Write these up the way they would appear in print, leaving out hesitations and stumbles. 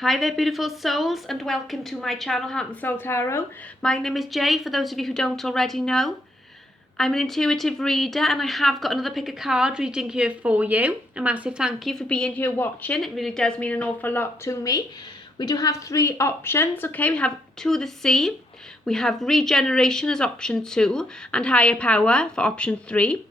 Hi there, beautiful souls, and welcome to my channel, Heart and Soul Tarot. My name is Jay, for those of you who don't already know. I'm an intuitive reader, and I have got another pick a card reading here for you. A massive thank you for being here watching. It really does mean an awful lot to me. We do have three options, okay? We have To the Sea, we have Regeneration as option 2, and Higher Power for option 3.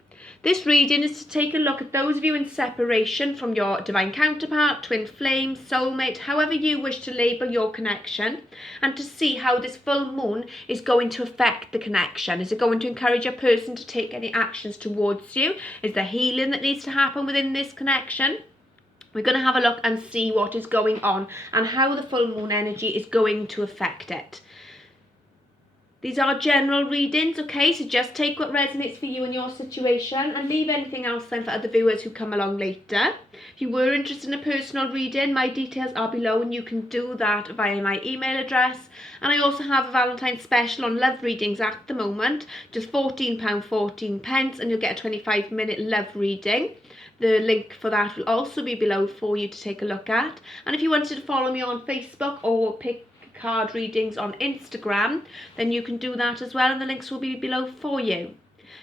This reading is to take a look at those of you in separation from your divine counterpart, twin flame, soulmate, however you wish to label your connection, and to see how this full moon is going to affect the connection. Is it going to encourage a person to take any actions towards you? Is there healing that needs to happen within this connection? We're going to have a look and see what is going on and how the full moon energy is going to affect it. These are general readings, okay, so just take what resonates for you in your situation and leave anything else then for other viewers who come along later. If you were interested in a personal reading, my details are below and you can do that via my email address. And I also have a Valentine's special on love readings at the moment, just £14.14, and you'll get a 25-minute love reading. The link for that will also be below for you to take a look at. And if you wanted to follow me on Facebook or pick card readings on Instagram, then you can do that as well, and the links will be below for you.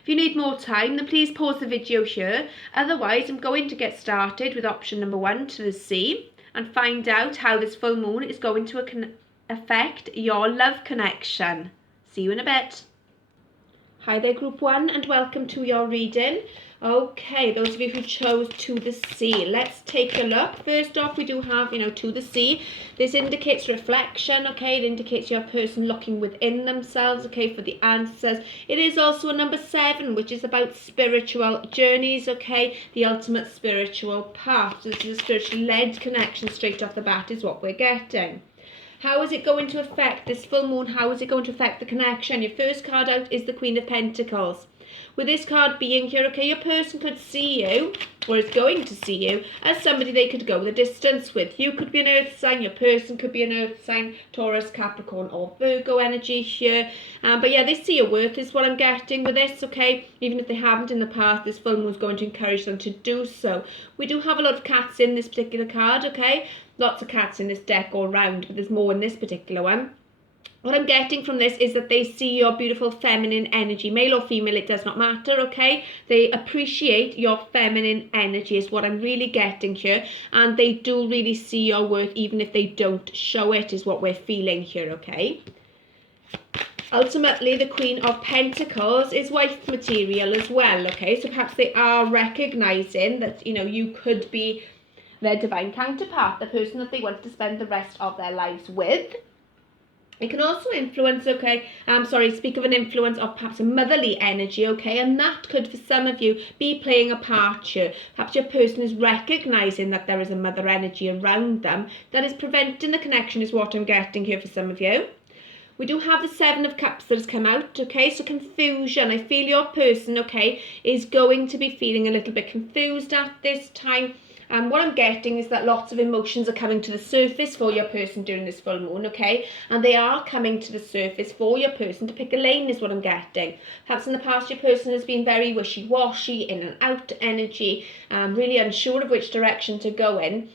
If you need more time, then please pause the video here. Otherwise, I'm going to get started with option number 1, To the Sea, and find out how this full moon is going to affect your love connection. See you in a bit. Hi there, group 1, and welcome to your reading. Okay, those of you who chose To the Sea, let's take a look. First off, we do have, To the Sea. This indicates reflection, okay? It indicates your person looking within themselves, okay, for the answers. It is also a number 7, which is about spiritual journeys, okay? The ultimate spiritual path. This is a spiritually led connection straight off the bat is what we're getting. How is it going to affect this full moon? How is it going to affect the connection? Your first card out is the Queen of Pentacles. With this card being here, okay, your person could see you, or is going to see you, as somebody they could go the distance with. You could be an earth sign, your person could be an earth sign, Taurus, Capricorn, or Virgo energy here. But yeah, they see your worth is what I'm getting with this, okay? Even if they haven't in the past, this full moon is going to encourage them to do so. We do have a lot of cats in this particular card, okay? Lots of cats in this deck all round, but there's more in this particular one. What I'm getting from this is that they see your beautiful feminine energy, male or female, it does not matter, okay? They appreciate your feminine energy is what I'm really getting here, and they do really see your worth even if they don't show it, is what we're feeling here, okay? Ultimately, the Queen of Pentacles is wife material as well, okay? So perhaps they are recognising that, you could be their divine counterpart, the person that they want to spend the rest of their lives with. It can also influence, speak of an influence of perhaps a motherly energy, okay? And that could, for some of you, be playing a part here. Perhaps your person is recognising that there is a mother energy around them that is preventing the connection, is what I'm getting here for some of you. We do have the 7 of Cups that has come out, okay? So confusion. I feel your person, okay, is going to be feeling a little bit confused at this time. And what I'm getting is that lots of emotions are coming to the surface for your person during this full moon, okay? And they are coming to the surface for your person to pick a lane is what I'm getting. Perhaps in the past your person has been very wishy-washy, in and out energy, really unsure of which direction to go in.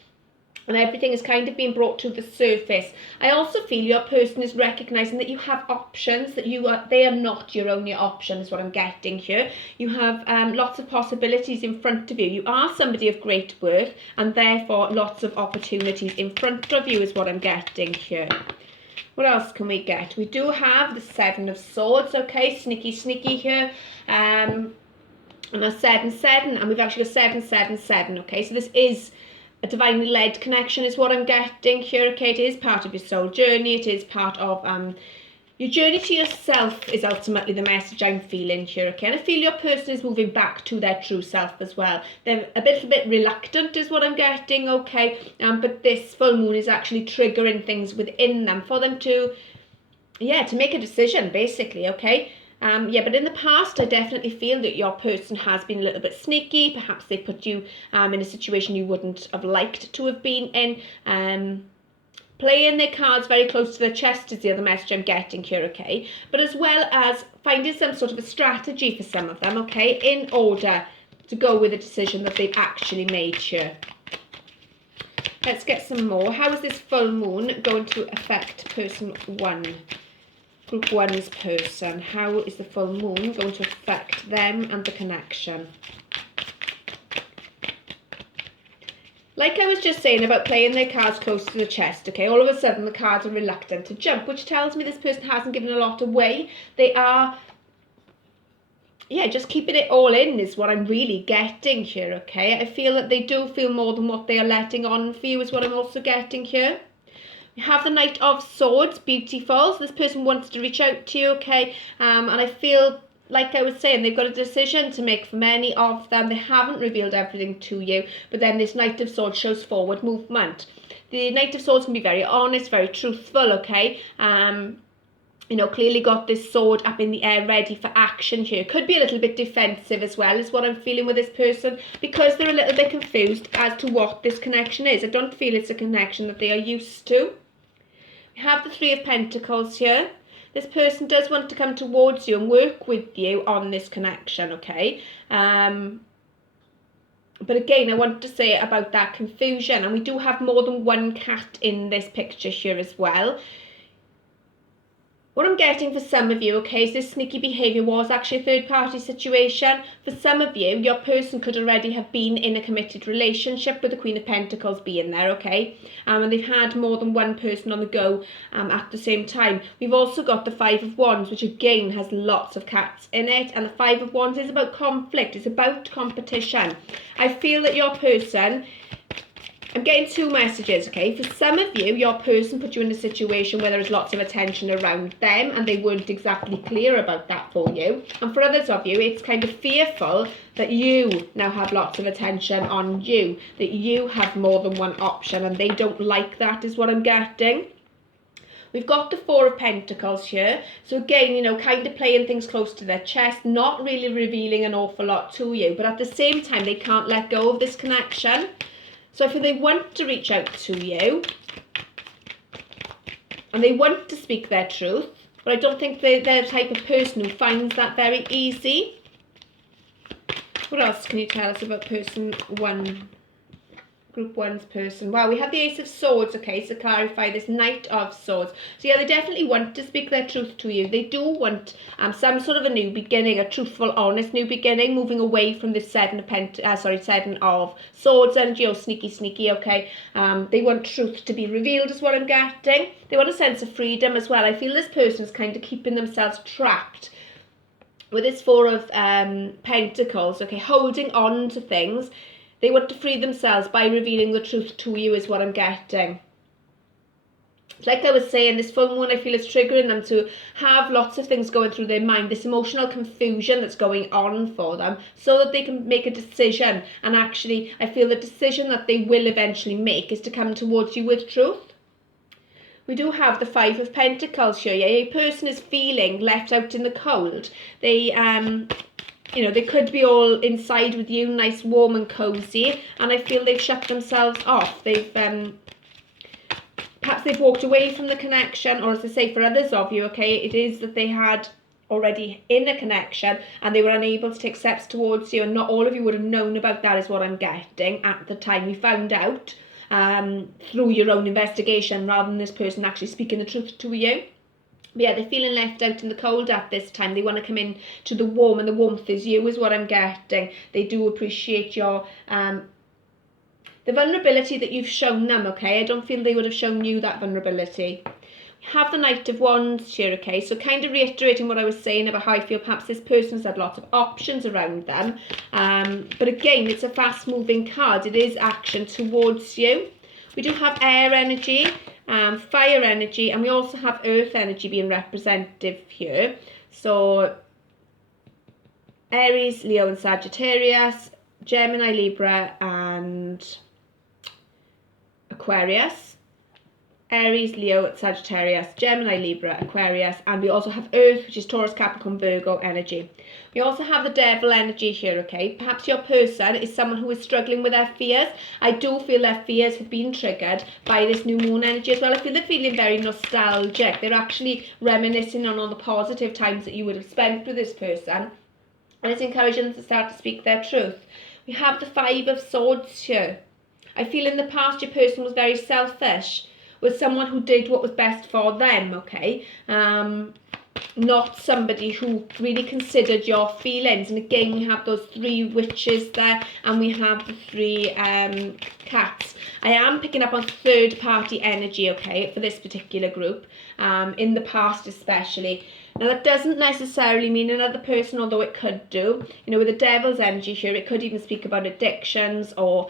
And everything is kind of being brought to the surface. I also feel your person is recognising that you have options, that they are not your only option, is what I'm getting here. You have lots of possibilities in front of you. You are somebody of great worth, and therefore lots of opportunities in front of you is what I'm getting here. What else can we get? We do have the 7 of Swords, okay, sneaky here. And a 7-7, and we've actually got 7-7-7, okay, so this is a divinely led connection is what I'm getting here, okay? It is part of your soul journey. It is part of your journey to yourself is ultimately the message I'm feeling here, okay? And I feel your person is moving back to their true self as well. They're a little bit reluctant is what I'm getting, okay? But this full moon is actually triggering things within them for them to make a decision, basically, okay? But in the past, I definitely feel that your person has been a little bit sneaky. Perhaps they put you in a situation you wouldn't have liked to have been in. Playing their cards very close to their chest is the other message I'm getting here, okay? But as well as finding some sort of a strategy for some of them, okay, in order to go with a decision that they've actually made here. Let's get some more. How is this full moon going to affect person 1? Group 1's person. How is the full moon going to affect them and the connection? Like I was just saying about playing their cards close to the chest, okay, all of a sudden the cards are reluctant to jump, which tells me this person hasn't given a lot away. They are, yeah, just keeping it all in is what I'm really getting here, okay? I feel that they do feel more than what they are letting on for you is what I'm also getting here. We have the Knight of Swords, beautiful. So this person wants to reach out to you, okay? And I feel, like I was saying, they've got a decision to make for many of them. They haven't revealed everything to you, but then this Knight of Swords shows forward movement. The Knight of Swords can be very honest, very truthful, okay? You know, clearly got this sword up in the air ready for action here. Could be a little bit defensive as well, is what I'm feeling with this person, because they're a little bit confused as to what this connection is. I don't feel it's a connection that they are used to. We have the Three of Pentacles here. This person does want to come towards you and work with you on this connection, okay? But again, I want to say about that confusion, and we do have more than one cat in this picture here as well. What I'm getting for some of you, okay, is this sneaky behaviour was actually a third-party situation. For some of you, your person could already have been in a committed relationship with the Queen of Pentacles being there, okay? And they've had more than one person on the go at the same time. We've also got the Five of Wands, which again has lots of cats in it. And the Five of Wands is about conflict. It's about competition. I feel that your person... I'm getting two messages, okay? For some of you, your person put you in a situation where there is lots of attention around them and they weren't exactly clear about that for you. And for others of you, it's kind of fearful that you now have lots of attention on you, that you have more than one option and they don't like that is what I'm getting. We've got the Four of Pentacles here. So again, you know, kind of playing things close to their chest, not really revealing an awful lot to you, but at the same time, they can't let go of this connection. So I feel they want to reach out to you and they want to speak their truth, but I don't think they're the type of person who finds that very easy. What else can you tell us about person 1? Group 1's person. Wow, we have the Ace of Swords, okay, so clarify this Knight of Swords. So yeah, they definitely want to speak their truth to you. They do want some sort of a new beginning, a truthful, honest new beginning, moving away from this Seven of Swords energy, or sneaky, okay. They want truth to be revealed is what I'm getting. They want a sense of freedom as well. I feel this person is kind of keeping themselves trapped with this Four of Pentacles, okay, holding on to things. They want to free themselves by revealing the truth to you is what I'm getting. Like I was saying, this full moon I feel is triggering them to have lots of things going through their mind, this emotional confusion that's going on for them, so that they can make a decision. And actually, I feel the decision that they will eventually make is to come towards you with truth. We do have the Five of Pentacles here. Yeah, a person is feeling left out in the cold. They you know, they could be all inside with you, nice, warm and cozy, and I feel they've shut themselves off. They've, perhaps they've walked away from the connection, or as I say, for others of you, okay, it is that they had already in a connection and they were unable to take steps towards you, and not all of you would have known about that is what I'm getting at the time you found out through your own investigation, rather than this person actually speaking the truth to you. But yeah, they're feeling left out in the cold at this time. They want to come in to the warm, and the warmth is you is what I'm getting. They do appreciate your the vulnerability that you've shown them, okay? I don't feel they would have shown you that vulnerability. We have the Knight of Wands here, okay? So kind of reiterating what I was saying about how I feel perhaps this person has had lots of options around them. But again, it's a fast-moving card. It is action towards you. We do have air energy, fire energy, and we also have earth energy being representative here. So Aries, Leo and Sagittarius, Gemini, Libra and Aquarius. Aries, Leo, Sagittarius, Gemini, Libra, Aquarius, and we also have Earth, which is Taurus, Capricorn, Virgo energy. We also have the Devil energy here, okay? Perhaps your person is someone who is struggling with their fears. I do feel their fears have been triggered by this new moon energy as well. I feel they're feeling very nostalgic. They're actually reminiscing on all the positive times that you would have spent with this person. And it's encouraging them to start to speak their truth. We have the Five of Swords here. I feel in the past your person was very selfish, was someone who did what was best for them, okay? Not somebody who really considered your feelings. And again, we have those 3 witches there, and we have the 3 cats. I am picking up on third party energy, okay, for this particular group, in the past especially. Now that doesn't necessarily mean another person, although it could do. You know, with the devil's energy here, it could even speak about addictions or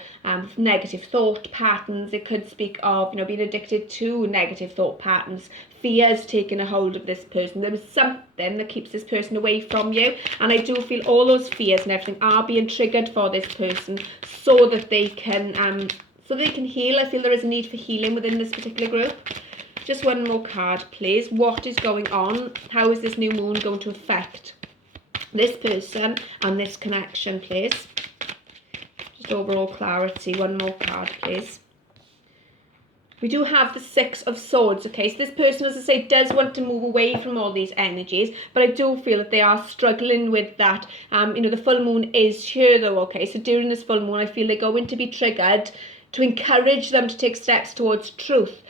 negative thought patterns. It could speak of, you know, being addicted to negative thought patterns, fears taking a hold of this person. There was something that keeps this person away from you, and I do feel all those fears and everything are being triggered for this person so that they can heal. I feel there is a need for healing within this particular group. Just one more card, please. What is going on? How is this new moon going to affect this person and this connection, please? Just overall clarity. One more card, please. We do have the 6 of Swords, okay? So this person, as I say, does want to move away from all these energies, but I do feel that they are struggling with that. You know, the full moon is here, though, okay? So during this full moon, I feel they're going to be triggered to encourage them to take steps towards truth.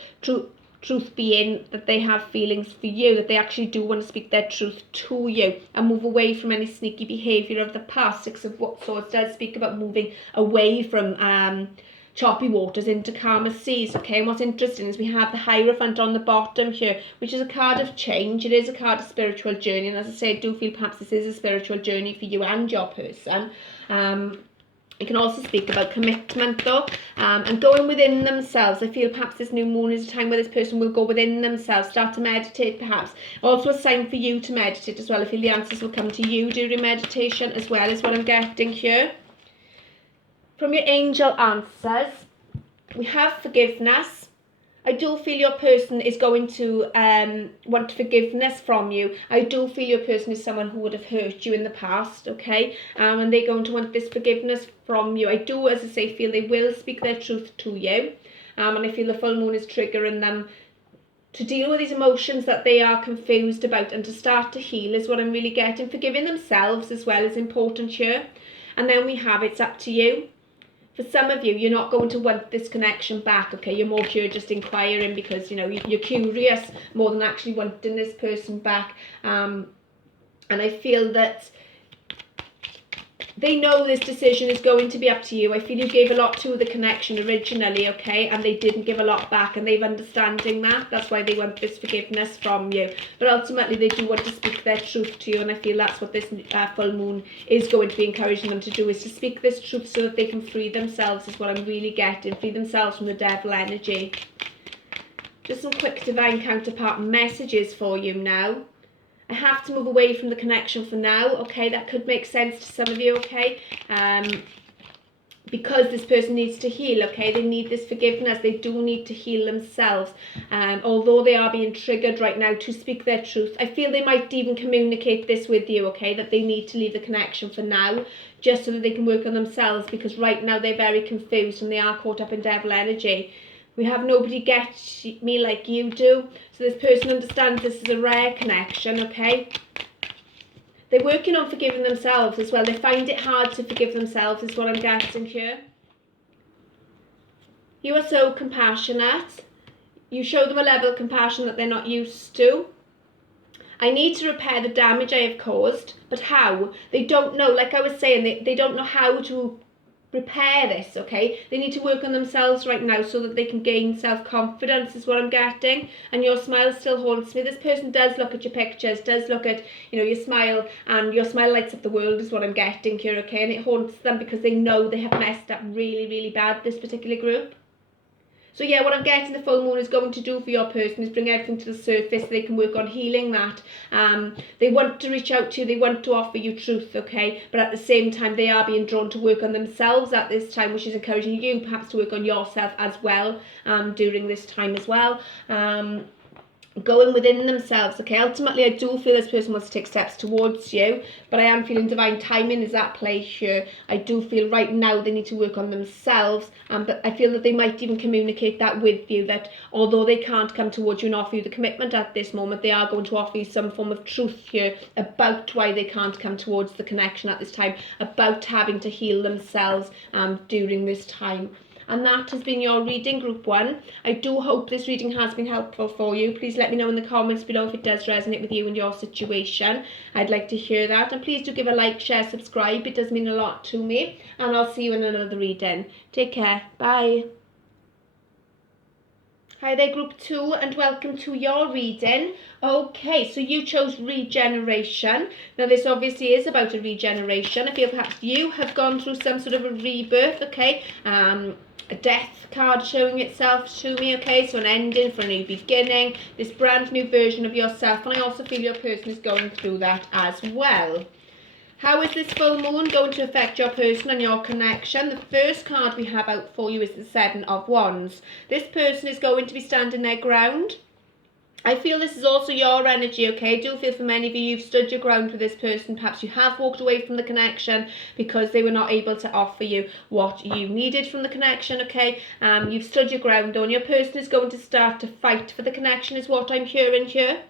Truth being that they have feelings for you, that they actually do want to speak their truth to you and move away from any sneaky behaviour of the past. 6 of Swords does speak about moving away from choppy waters into calmer seas, okay? And what's interesting is we have the Hierophant on the bottom here, which is a card of change. It is a card of spiritual journey, and as I say, I do feel perhaps this is a spiritual journey for you and your person. It can also speak about commitment, though, and going within themselves. I feel perhaps this new moon is a time where this person will go within themselves, start to meditate perhaps. Also a sign for you to meditate as well. I feel the answers will come to you during meditation as well, is what I'm getting here. From your angel answers, we have forgiveness. I do feel your person is going to want forgiveness from you. I do feel your person is someone who would have hurt you in the past, okay? And they're going to want this forgiveness from you. I do, as I say, feel they will speak their truth to you. And I feel the full moon is triggering them to deal with these emotions that they are confused about and to start to heal is what I'm really getting. Forgiving themselves as well is important here. And then we have it's up to you. For some of you, you're not going to want this connection back, okay? You're more here just inquiring because, you know, you're curious more than actually wanting this person back. And I feel that they know this decision is going to be up to you. I feel you gave a lot to the connection originally, okay? And they didn't give a lot back, and they've understanding that. That's why they want this forgiveness from you. But ultimately, they do want to speak their truth to you, and I feel that's what this full moon is going to be encouraging them to do, is to speak this truth so that they can free themselves, is what I'm really getting. Free themselves from the devil energy. Just some quick divine counterpart messages for you now. I have to move away from the connection for now, okay? That could make sense to some of you, okay? Because this person needs to heal, okay? They need this forgiveness. They do need to heal themselves. Although they are being triggered right now to speak their truth, I feel they might even communicate this with you, okay? That they need to leave the connection for now, just so that they can work on themselves, because right now they're very confused and they are caught up in devil energy. We have nobody gets me like you do. So this person understands this is a rare connection, okay? They're working on forgiving themselves as well. They find it hard to forgive themselves, is what I'm getting here. You are so compassionate. You show them a level of compassion that they're not used to. I need to repair the damage I have caused, but how? They don't know. Like I was saying, they don't know how to repair this, okay? They need to work on themselves right now so that they can gain self-confidence, is what I'm getting. And your smile still haunts me. This person does look at your pictures, does look at, you know, your smile, and your smile lights up the world, is what I'm getting here, okay? And it haunts them because they know they have messed up really, really bad, this particular group. So yeah, what I'm getting the full moon is going to do for your person is bring everything to the surface so they can work on healing that. They want to reach out to you, they want to offer you truth, okay? But at the same time, they are being drawn to work on themselves at this time, which is encouraging you perhaps to work on yourself as well during this time as well. Going within themselves, okay? Ultimately, I do feel this person wants to take steps towards you, but I am feeling divine timing is at play here. I do feel right now they need to work on themselves, but I feel that they might even communicate that with you, that although they can't come towards you and offer you the commitment at this moment, they are going to offer you some form of truth here about why they can't come towards the connection at this time, about having to heal themselves during this time. And that has been your reading, Group 1. I do hope this reading has been helpful for you. Please let me know in the comments below if it does resonate with you and your situation. I'd like to hear that. And please do give a like, share, subscribe. It does mean a lot to me. And I'll see you in another reading. Take care. Bye. Hi there, Group 2, and welcome to your reading. Okay, so you chose regeneration. Now, this obviously is about a regeneration. I feel perhaps you have gone through some sort of a rebirth, okay? A death card showing itself to me, okay? So an ending for a new beginning, this brand new version of yourself. And I also feel your person is going through that as well. How is this full moon going to affect your person and your connection? The first card we have out for you is the Seven of Wands. This person is going to be standing their ground. I feel this is also your energy, okay? I do feel for many of you, you've stood your ground with this person. Perhaps you have walked away from the connection because they were not able to offer you what you needed from the connection, okay? You've stood your ground on. Your person is going to start to fight for the connection is what I'm hearing here.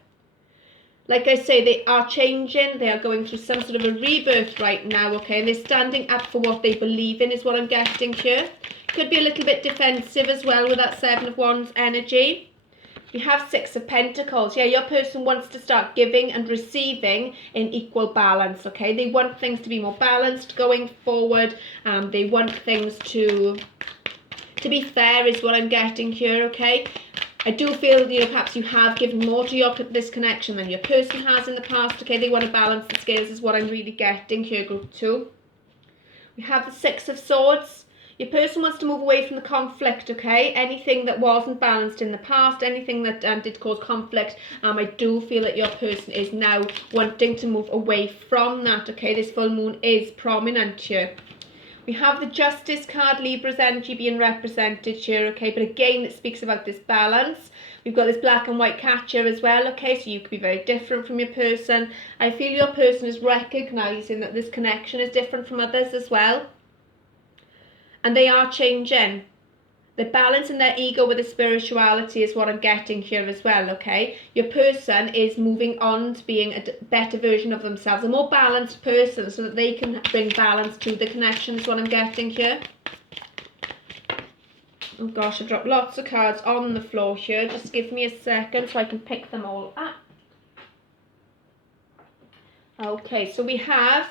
Like I say, they are changing. They are going through some sort of a rebirth right now, okay? And they're standing up for what they believe in is what I'm getting here. Could be a little bit defensive as well with that Seven of Wands energy. We have Six of Pentacles. Yeah, your person wants to start giving and receiving in equal balance, okay? They want things to be more balanced going forward. They want things to be fair is what I'm getting here, okay? I do feel, perhaps you have given more to this connection than your person has in the past, okay? They want to balance the scales is what I'm really getting here, Group 2. We have the Six of Swords. Your person wants to move away from the conflict, okay? Anything that wasn't balanced in the past, anything that did cause conflict, I do feel that your person is now wanting to move away from that, okay? This full moon is prominent here. We have the Justice card, Libra's energy being represented here, okay? But again, it speaks about this balance. We've got this black and white cat here as well, okay? So you could be very different from your person. I feel your person is recognising that this connection is different from others as well. And they are changing. The balance in their ego with the spirituality is what I'm getting here as well, okay? Your person is moving on to being a better version of themselves, a more balanced person so that they can bring balance to the connection is what I'm getting here. Oh gosh, I dropped lots of cards on the floor here. Just give me a second so I can pick them all up. Okay, so we have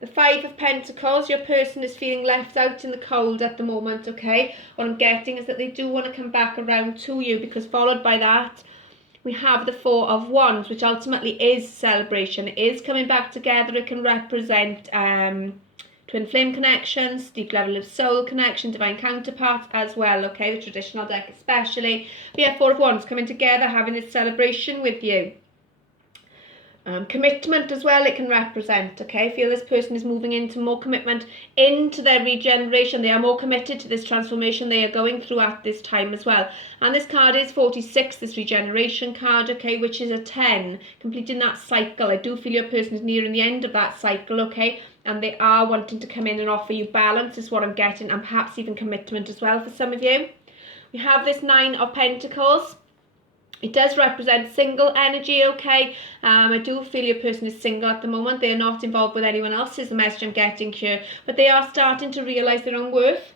the Five of Pentacles. Your person is feeling left out in the cold at the moment, okay? What I'm getting is that they do want to come back around to you, because followed by that, we have the Four of Wands, which ultimately is celebration. It is coming back together. It can represent twin flame connections, deep level of soul connection, divine counterparts as well, okay? The traditional deck especially. But yeah, Four of Wands coming together, having this celebration with you. Commitment as well it can represent, okay? I feel this person is moving into more commitment into their regeneration. They are more committed to this transformation they are going through at this time as well. And this card is 46, this regeneration card, okay, which is a 10, completing that cycle. I do feel your person is nearing the end of that cycle, okay? And they are wanting to come in and offer you balance is what I'm getting, and perhaps even commitment as well for some of you. We have this Nine of Pentacles. It does represent single energy, okay? I do feel your person is single at the moment. They are not involved with anyone else is the message I'm getting here. But they are starting to realise their own worth.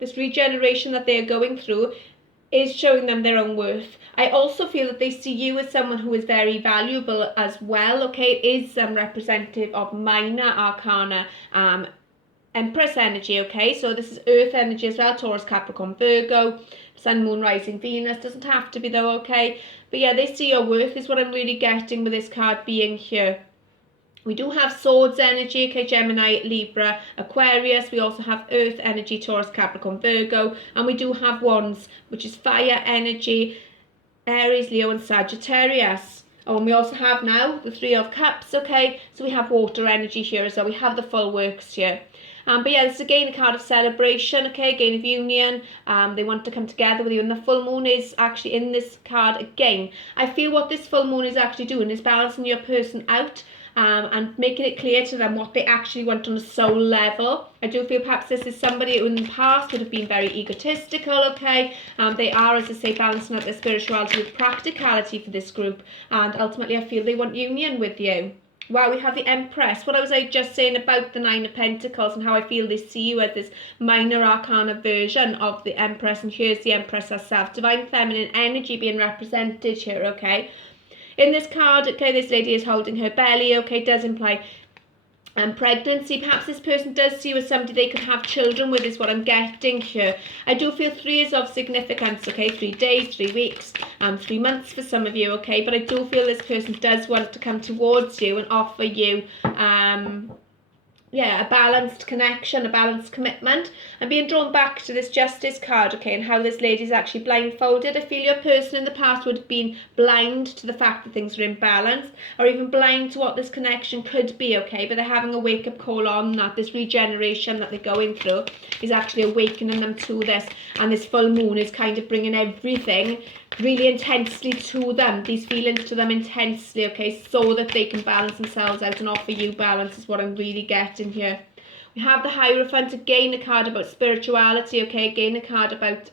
This regeneration that they are going through is showing them their own worth. I also feel that they see you as someone who is very valuable as well, okay? It is representative of minor arcana, Empress energy, okay? So this is Earth energy as well, Taurus, Capricorn, Virgo, Sun, Moon, Rising, Venus. Doesn't have to be though, okay? But yeah, they see your worth is what I'm really getting with this card being here. We do have Swords energy, okay, Gemini, Libra, Aquarius. We also have Earth energy, Taurus, Capricorn, Virgo. And we do have Wands, which is fire energy, Aries, Leo and Sagittarius. Oh, and we also have now the Three of Cups, okay? So we have water energy here as well. We have the full works here. But yeah, this is again a card of celebration, okay, again of union. They want to come together with you, and the full moon is actually in this card again. I feel what this full moon is actually doing is balancing your person out and making it clear to them what they actually want on a soul level. I do feel perhaps this is somebody who in the past would have been very egotistical, okay? They are, as I say, balancing out their spirituality with practicality for this group, and ultimately I feel they want union with you. Wow, we have the Empress. What was I just saying about the Nine of Pentacles and how I feel they see you as this minor arcana version of the Empress, and here's the Empress herself. Divine feminine energy being represented here, okay? In this card, okay, this lady is holding her belly, okay, does imply pregnancy. Perhaps this person does see you as somebody they could have children with, is what I'm getting here. I do feel 3 is of significance, okay? 3 days, 3 weeks, 3 months for some of you, okay? But I do feel this person does want to come towards you and offer you a balanced connection, a balanced commitment. I'm being drawn back to this Justice card, okay, and how this lady is actually blindfolded. I feel your person in the past would have been blind to the fact that things are imbalanced, or even blind to what this connection could be, okay, but they're having a wake-up call on that. This regeneration that they're going through is actually awakening them to this, and this full moon is kind of bringing everything really intensely to them, these feelings to them intensely, okay, so that they can balance themselves out and offer you balance, is what I'm really getting here. We have the Hierophant, again a card about spirituality, okay, again a card about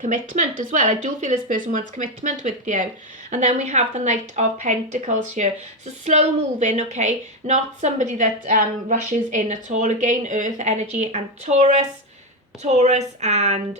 commitment as well. I do feel this person wants commitment with you. And then we have the Knight of Pentacles here. So slow moving, okay, not somebody that rushes in at all. Again, Earth energy and Taurus and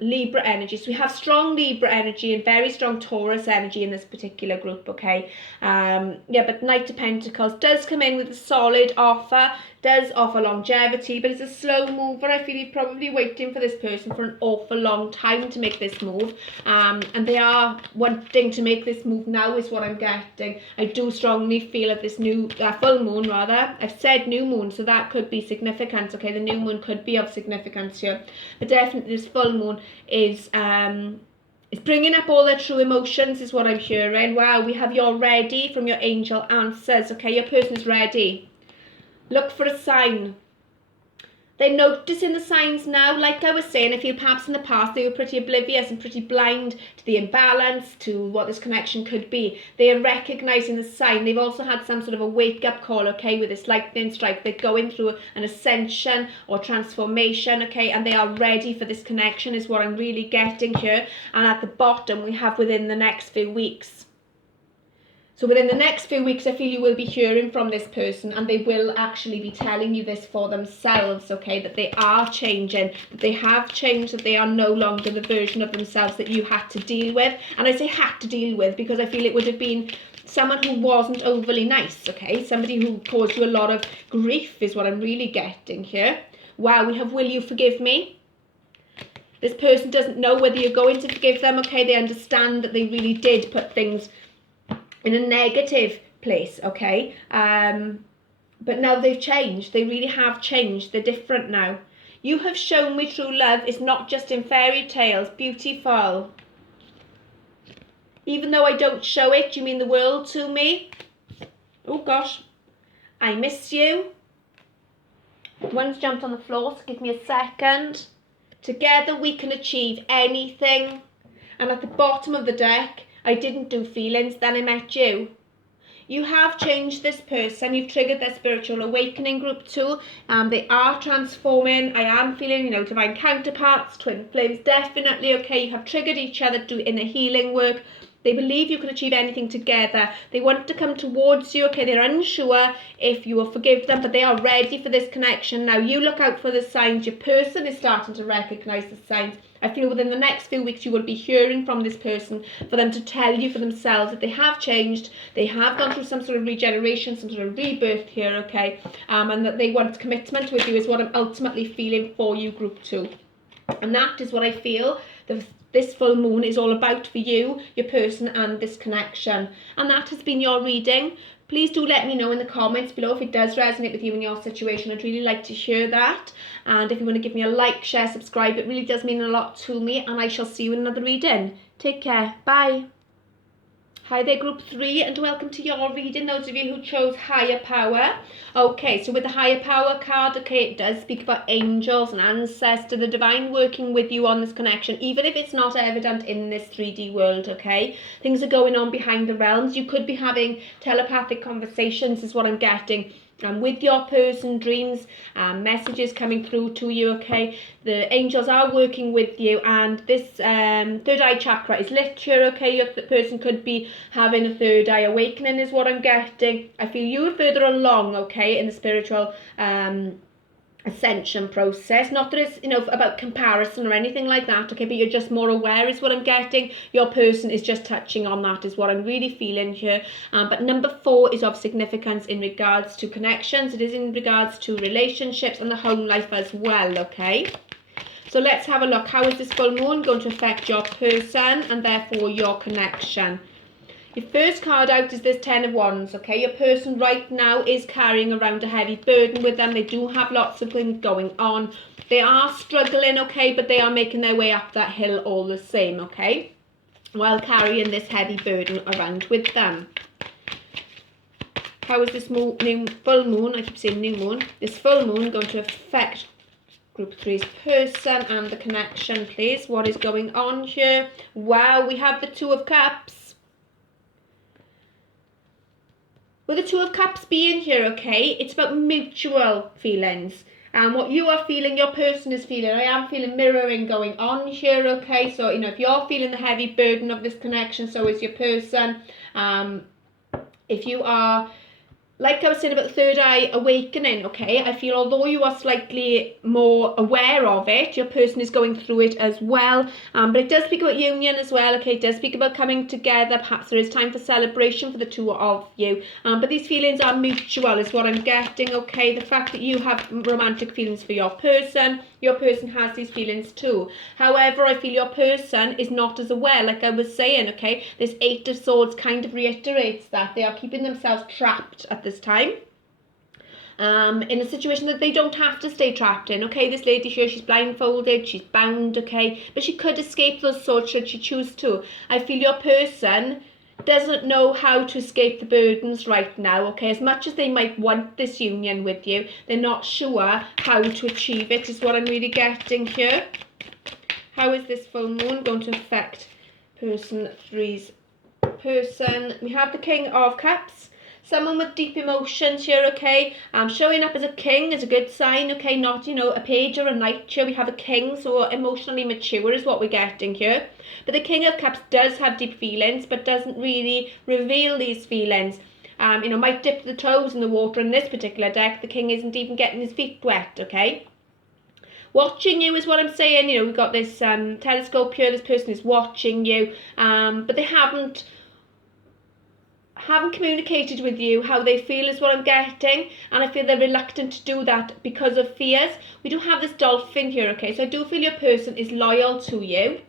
Libra energy. So we have strong Libra energy and very strong Taurus energy in this particular group, okay? But Knight of Pentacles does come in with a solid offer, does offer longevity, but it's a slow mover. I feel you're probably waiting for this person for an awful long time to make this move, and they are wanting to make this move now, is what I'm getting. I do strongly feel that this new full moon, rather, I've said new moon, so that could be significant, okay? The new moon could be of significance here, but definitely this full moon is bringing up all their true emotions, is what I'm hearing. Wow, we have you're ready from your angel answers, okay? Your person is ready. Look for a sign. They're noticing the signs now. Like I was saying, I feel perhaps in the past they were pretty oblivious and pretty blind to the imbalance, to what this connection could be. They are recognising the sign. They've also had some sort of a wake-up call, okay, with this lightning strike. They're going through an ascension or transformation, okay, and they are ready for this connection, is what I'm really getting here. And at the bottom, we have within the next few weeks. So within the next few weeks, I feel you will be hearing from this person, and they will actually be telling you this for themselves, okay, that they are changing, that they have changed, that they are no longer the version of themselves that you had to deal with. And I say had to deal with because I feel it would have been someone who wasn't overly nice, okay, somebody who caused you a lot of grief, is what I'm really getting here. Wow, we have will you forgive me? This person doesn't know whether you're going to forgive them, okay, they understand that they really did put things in a negative place, okay, but now they've changed. They really have changed. They're different now. You have shown me true love is not just in fairy tales. Beautiful. Even though I don't show it, you mean the world to me. Oh gosh, I miss you. One's jumped on the floor, so give me a second. Together we can achieve anything. And at the bottom of the deck, I didn't do feelings, then I met you. You have changed this person. You've triggered their spiritual awakening group too. They are transforming. I am feeling, divine counterparts, twin flames, definitely, okay. You have triggered each other to do inner healing work. They believe you can achieve anything together. They want to come towards you, okay. They're unsure if you will forgive them, but they are ready for this connection. Now, you look out for the signs. Your person is starting to recognise the signs. I feel within the next few weeks you will be hearing from this person for them to tell you for themselves that they have changed, they have gone through some sort of regeneration, some sort of rebirth here, okay, and that they want commitment with you, is what I'm ultimately feeling for you, group 2. And that is what I feel this full moon is all about for you, your person, and this connection. And that has been your reading. Please do let me know in the comments below if it does resonate with you in your situation. I'd really like to hear that. And if you want to give me a like, share, subscribe, it really does mean a lot to me. And I shall see you in another reading. Take care. Bye. Hi there, group 3, and welcome to your reading, those of you who chose higher power. Okay, so with the higher power card, okay, it does speak about angels and ancestors, the divine working with you on this connection, even if it's not evident in this 3D world, okay? Things are going on behind the realms. You could be having telepathic conversations, is what I'm getting. And with your person, dreams, messages coming through to you, okay? The angels are working with you, and this third eye chakra is lit here, okay? Your person could be having a third eye awakening is what I'm getting. I feel you're further along, okay, in the spiritual ascension process. Not that it's, you know, about comparison or anything like that, okay, but you're just more aware is what I'm getting. Your person is just touching on that is what I'm really feeling here. But number 4 is of significance in regards to connections. It is in regards to relationships and the home life as well, okay? So let's have a look. How is this full moon going to affect your person and therefore your connection? Your first card out is this 10 of Wands, okay? Your person right now is carrying around a heavy burden with them. They do have lots of things going on. They are struggling, okay? But they are making their way up that hill all the same, okay? While carrying this heavy burden around with them. How is this full moon, I keep saying new moon, this full moon going to affect Group 3's person and the connection, please? What is going on here? Wow, we have the 2 of Cups. With the 2 of Cups being here, okay, it's about mutual feelings. And what you are feeling, your person is feeling. I am feeling mirroring going on here, okay? So, you know, if you're feeling the heavy burden of this connection, so is your person. If you are, like I was saying about the third eye awakening, okay, I feel although you are slightly more aware of it, your person is going through it as well. But it does speak about union as well, okay, it does speak about coming together. Perhaps there is time for celebration for the 2 of you. But these feelings are mutual is what I'm getting, okay. The fact that you have romantic feelings for your person has these feelings too. However, I feel your person is not as aware, like I was saying, okay. This 8 of Swords kind of reiterates that they are keeping themselves trapped at this time. In a situation that they don't have to stay trapped in, okay. This lady here, she's blindfolded, she's bound, okay, but she could escape those swords should she choose to. I feel your person doesn't know how to escape the burdens right now, okay. As much as they might want this union with you, they're not sure how to achieve it is what I'm really getting here. How is this full moon going to affect person 3's person? We have the King of Cups. Someone with deep emotions here, okay. Showing up as a king is a good sign, okay. Not, you know, a page or a knight here. We have a king, so emotionally mature is what we're getting here. But the King of Cups does have deep feelings, but doesn't really reveal these feelings. You know, might dip the toes in the water in this particular deck. The king isn't even getting his feet wet, okay. Watching you is what I'm saying. You know, we've got this telescope here. This person is watching you, but they haven't communicated with you how they feel is what I'm getting, and I feel they're reluctant to do that because of fears. We do have this dolphin here, okay, so I do feel your person is loyal to you.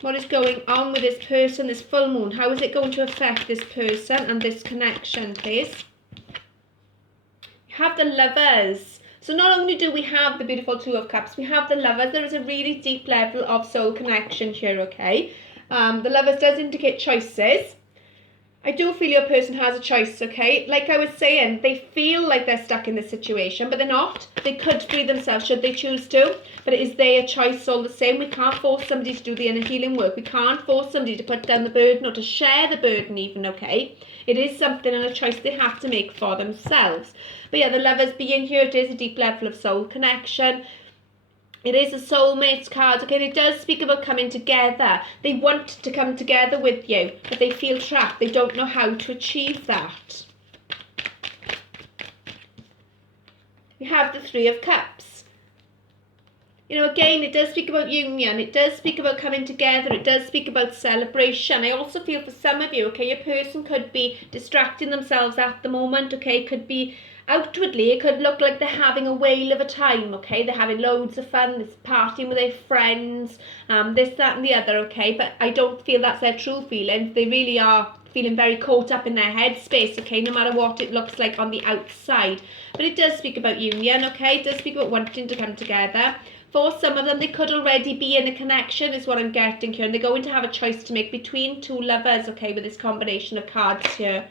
What is going on with this person, this full moon? How is it going to affect this person and this connection, please? You have the Lovers. So not only do we have the beautiful 2 of Cups, we have the Lovers. There is a really deep level of soul connection here, okay? The Lovers does indicate choices. I do feel your person has a choice, okay? Like I was saying, they feel like they're stuck in this situation, but they're not. They could free themselves should they choose to, but it is their choice all the same. We can't force somebody to do the inner healing work. We can't force somebody to put down the burden or to share the burden even, okay? It is something and a choice they have to make for themselves. But yeah, the Lovers being here, it is a deep level of soul connection. It is a soulmate card, okay, and it does speak about coming together. They want to come together with you, but they feel trapped. They don't know how to achieve that. We have the 3 of Cups. You know, again, it does speak about union. It does speak about coming together. It does speak about celebration. I also feel for some of you, okay, your person could be distracting themselves at the moment, okay, could be outwardly, it could look like they're having a whale of a time, okay, they're having loads of fun, they're partying with their friends, this, that and the other, okay, but I don't feel that's their true feelings. They really are feeling very caught up in their headspace, okay, no matter what it looks like on the outside. But it does speak about union, okay, it does speak about wanting to come together. For some of them, they could already be in a connection is what I'm getting here, and they're going to have a choice to make between 2 lovers, okay, with this combination of cards here.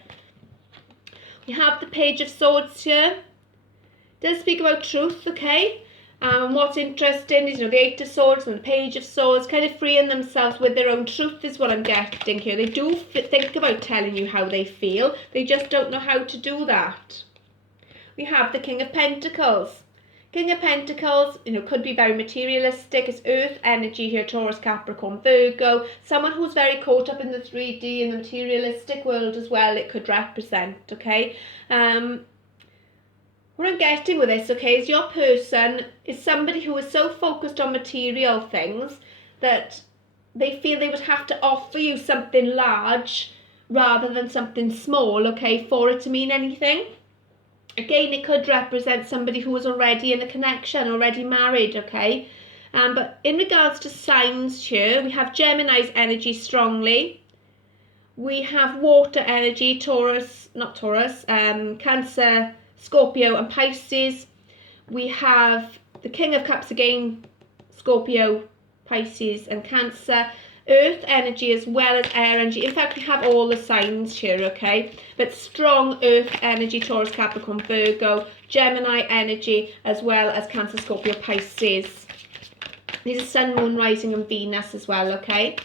We have the Page of Swords here. It does speak about truth, okay? What's interesting is, the Eight of Swords and the Page of Swords, kind of freeing themselves with their own truth is what I'm getting here. They do think about telling you how they feel. They just don't know how to do that. We have the King of Pentacles. King of Pentacles, could be very materialistic. It's earth energy here, Taurus, Capricorn, Virgo. Someone who's very caught up in the 3D and the materialistic world as well, it could represent, okay? What I'm getting with this, okay, is your person is somebody who is so focused on material things that they feel they would have to offer you something large rather than something small, okay, for it to mean anything. Again, it could represent somebody who is already in a connection, already married, okay? But in regards to signs here, we have Gemini's energy strongly. We have water energy, Cancer, Scorpio and Pisces. We have the King of Cups again, Scorpio, Pisces and Cancer. Earth energy as well as air energy. In fact, we have all the signs here, okay? But strong earth energy, Taurus, Capricorn, Virgo, Gemini energy, as well as Cancer, Scorpio, Pisces. These are Sun, Moon, Rising and Venus as well, okay?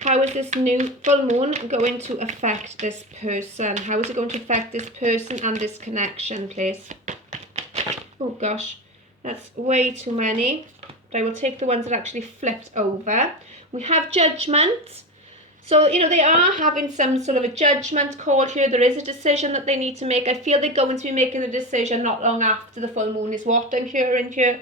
How is this new full moon going to affect this person? How is it going to affect this person and this connection, please? Oh gosh, that's way too many. But I will take the ones that actually flipped over. We have Judgment. So, they are having some sort of a judgment call here. There is a decision that they need to make. I feel they're going to be making a decision not long after the full moon is what I'm hearing here.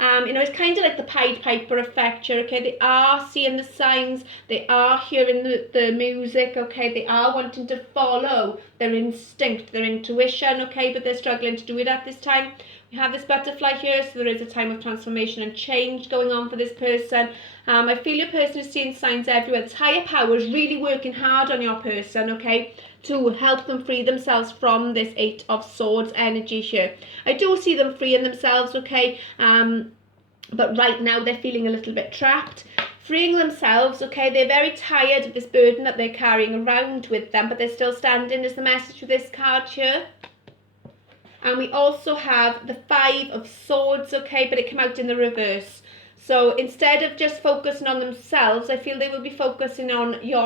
It's kind of like the Pied Piper effect here, okay? They are seeing the signs. They are hearing the music, okay? They are wanting to follow their instinct, their intuition, okay? But they're struggling to do it at this time. We have this butterfly here, so there is a time of transformation and change going on for this person. I feel your person is seeing signs everywhere. This higher power is really working hard on your person, okay, to help them free themselves from this Eight of Swords energy here. I do see them freeing themselves, okay, but right now they're feeling a little bit trapped. Freeing themselves, okay, they're very tired of this burden that they're carrying around with them, but they're still standing is the message with this card here. And we also have the Five of Swords, okay, but it came out in the reverse. So instead of just focusing on themselves, I feel they will be focusing on you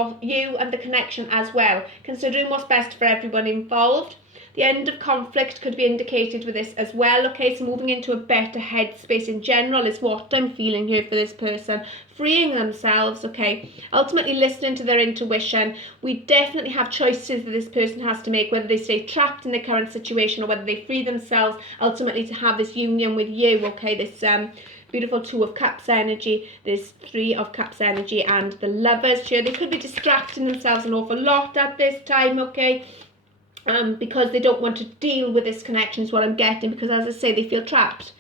and the connection as well, considering what's best for everyone involved. The end of conflict could be indicated with this as well, okay, so moving into a better headspace in general is what I'm feeling here for this person. Freeing themselves, okay, ultimately listening to their intuition. We definitely have choices that this person has to make, whether they stay trapped in their current situation or whether they free themselves ultimately to have this union with you, okay, this beautiful Two of Cups energy, this Three of Cups energy and the Lovers here. They could be distracting themselves an awful lot at this time, okay, because they don't want to deal with this connection is what I'm getting, because as I say, they feel trapped.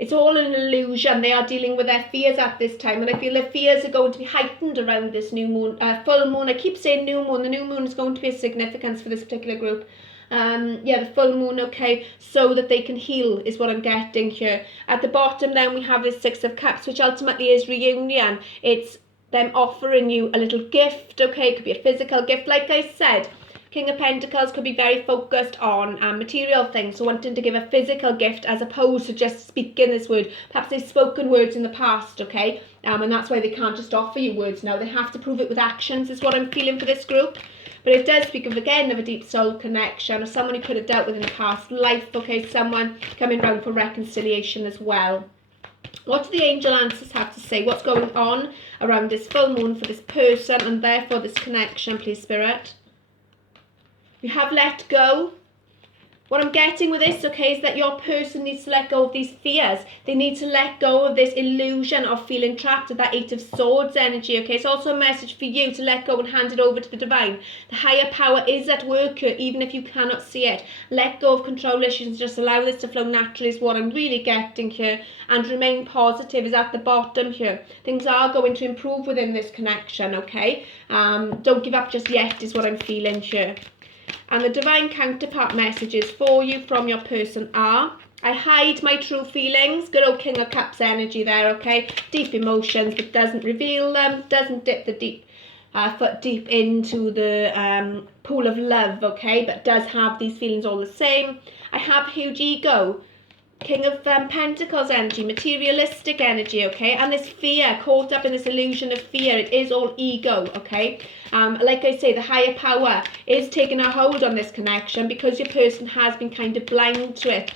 It's all an illusion. They are dealing with their fears at this time, and I feel their fears are going to be heightened around this new moon, full moon. I keep saying new moon. The new moon is going to be a significance for this particular group. The full moon, okay, so that they can heal is what I'm getting here. At the bottom then we have this Six of Cups, which ultimately is reunion. It's them offering you a little gift, okay, it could be a physical gift. Like I said, King of Pentacles could be very focused on material things, so wanting to give a physical gift as opposed to just speaking this word. Perhaps they've spoken words in the past, okay, and that's why they can't just offer you words now. They have to prove it with actions is what I'm feeling for this group. But it does speak of, again, of a deep soul connection, or someone you could have dealt with in a past life, okay, someone coming round for reconciliation as well. What do the angel answers have to say? What's going on around this full moon for this person and therefore this connection, please, Spirit? We have let go. What I'm getting with this, okay, is that your person needs to let go of these fears. They need to let go of this illusion of feeling trapped with that Eight of Swords energy, okay? It's also a message for you to let go and hand it over to the divine. The higher power is at work here, even if you cannot see it. Let go of control issues and just allow this to flow naturally is what I'm really getting here. And remain positive is at the bottom here. Things are going to improve within this connection, okay? Don't give up just yet is what I'm feeling here. And the divine counterpart messages for you from your person are: I hide my true feelings. Good old King of Cups energy there, okay? Deep emotions, but doesn't reveal them, doesn't dip the foot deep into the pool of love, okay? But does have these feelings all the same. I have huge ego. King of Pentacles energy, materialistic energy, okay? And this fear, caught up in this illusion of fear, it is all ego, okay? Like I say, the higher power is taking a hold on this connection because your person has been kind of blind to it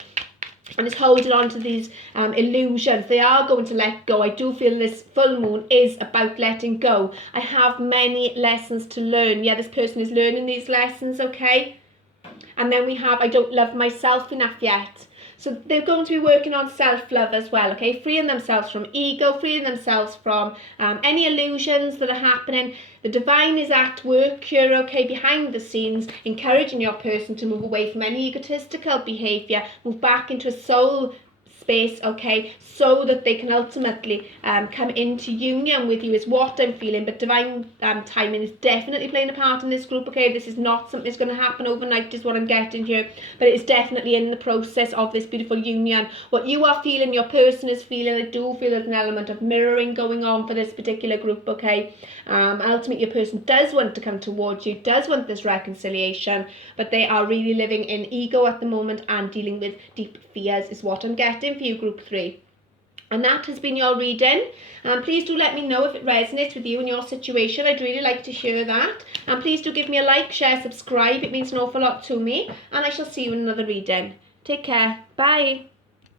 and is holding on to these illusions. They are going to let go. I do feel this full moon is about letting go. I have many lessons to learn. Yeah, this person is learning these lessons, okay? And then we have, I don't love myself enough yet. So they're going to be working on self-love as well, okay? Freeing themselves from ego, freeing themselves from any illusions that are happening. The divine is at work here, okay, behind the scenes, encouraging your person to move away from any egotistical behaviour, move back into a soul space, okay, so that they can ultimately come into union with you is what I'm feeling. But divine timing is definitely playing a part in this group, okay? This is not something that's going to happen overnight is what I'm getting here, but it is definitely in the process of this beautiful union. What you are feeling, your person is feeling. I do feel there's an element of mirroring going on for this particular group, okay? Ultimately your person does want to come towards you, does want this reconciliation, but they are really living in ego at the moment and dealing with deep fears is what I'm getting for you, group 3. And that has been your reading. Please do let me know if it resonates with you and your situation. I'd really like to hear that. And please do give me a like, share, subscribe. It means an awful lot to me. And I shall see you in another reading. Take care. Bye.